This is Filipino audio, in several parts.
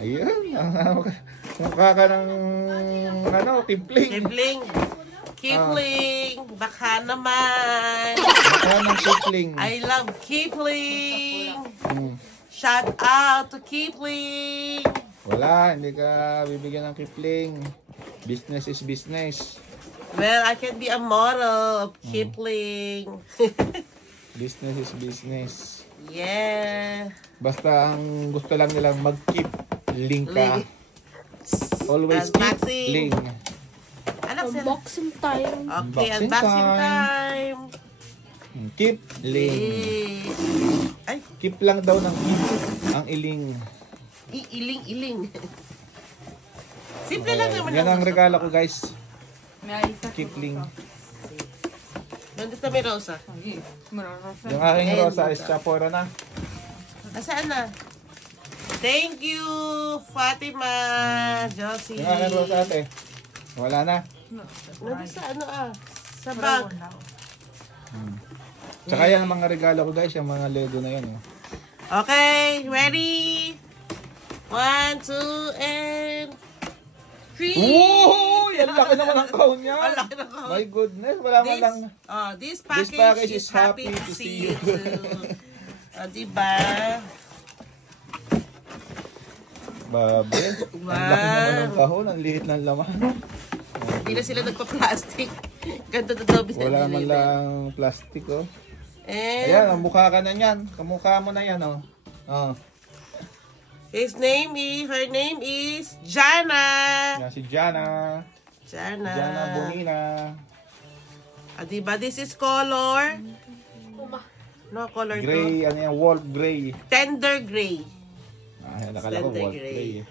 Ayun. Mukha ka ng ano, Kipling. Kipling. Baka naman. Mukha ng Kipling. I love Kipling. Shout out to Kipling. Wala, hindi ka bibigyan ng Kipling. Business is business. Well, I can be a model of Kipling. Business is business. Yeah. Basta ang gusto lang nilang mag-keep link ka. Always keep link. Unboxing time. Okay, unboxing time. Keep link. Ay, Keep lang daw ng keep ang iling. iling. Simple lang naman. Yan ang regalo ko, guys. Keep link. Nandito may rosa. Yung aking rosa is chapora na. Nasaan na? Thank you, Fatima, Josie. Yung aking rosa, ate. Wala na. Nandito sa ano sa bag. Tsaka yan ang mga regalo ko, guys. Yung mga Lego na yan. Oh. Okay, ready? 1, 2, and 3. Woo! Yan laki naman ang kahon niya. Ang laki ng kahon. My goodness. Wala man lang. This package is happy to see you too. Diba? Babe. Wow. Ang laki naman ng kahon. Ang liit ng laman. Hindi na sila nagpa-plastic. Ganto to daw. Wala man lang plastic, oh. And Ayan, ang mukha ka na yan. Kamukha mo na yan, oh. Oh. her name is Jana. Yan si Jana. Jana Bonina. Diba? This is color. No color Gray, ano yan? Wolf gray. Tender gray. Nakala ko wolf gray.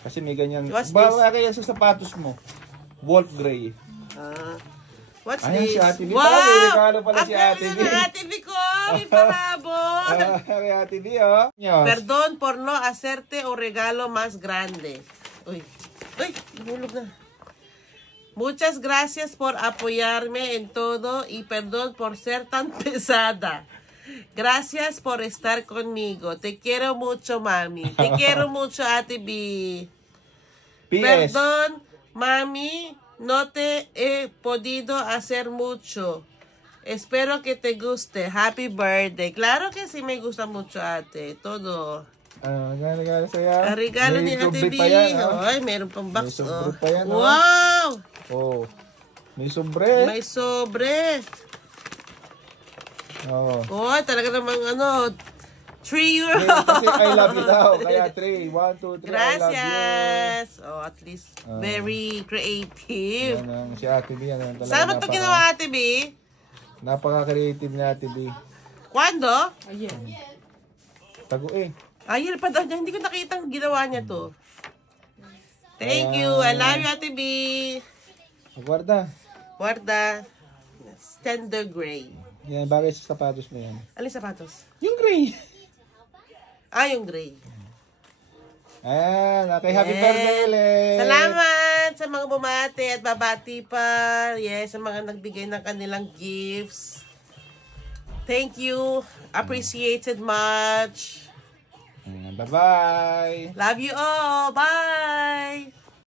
Kasi may ganyan. What's Bawa kaya sa sapatos mo. Wolf gray. What's Ayan this? si Ate B. Wow! May regalo pala si Ate B. Ang Ate B ko! May pahabol! Kay Ate B, oh. Yes. Perdón por no hacerte un regalo más grande. Uy, nahulog na. Muchas gracias por apoyarme en todo y perdón por ser tan pesada. Gracias por estar conmigo. Te quiero mucho, mami. Te quiero mucho, Ate B. PS. Perdón, mami. No te he podido hacer mucho. Espero que te guste. Happy birthday. Claro que sí me gusta mucho, ate. Todo. Regalo sa'yo. Regalo ni Ate B. Ay, meron pang box. May sobre pa yan, wow! Oh. May sobre. May sobre. Oh. Oh, talaga namang ano, 3 euro. Kasi I love you daw. Kaya 3. 1, 2, 3. Gracias. Oh, at least very creative. Yan ang si Ate B. Yan, Saan mo ito ginawa, Ate B? Napaka-creative ni Ate B. Kwando? Tago eh. Ayun pa daw niya. Hindi ko nakita ang ginawa niya to. Thank you. I love you, Ate B. Magwarda. Guarda. Tender gray. Yan, bagay sa sapatos mo yan. Alin sapatos? Yung gray. Yung gray. Ayan, okay, happy birthday ulit. Salamat sa mga bumati at babati pa. Yes, sa mga nagbigay ng kanilang gifts. Thank you. Appreciated much. Bye-bye. Love you all. Bye.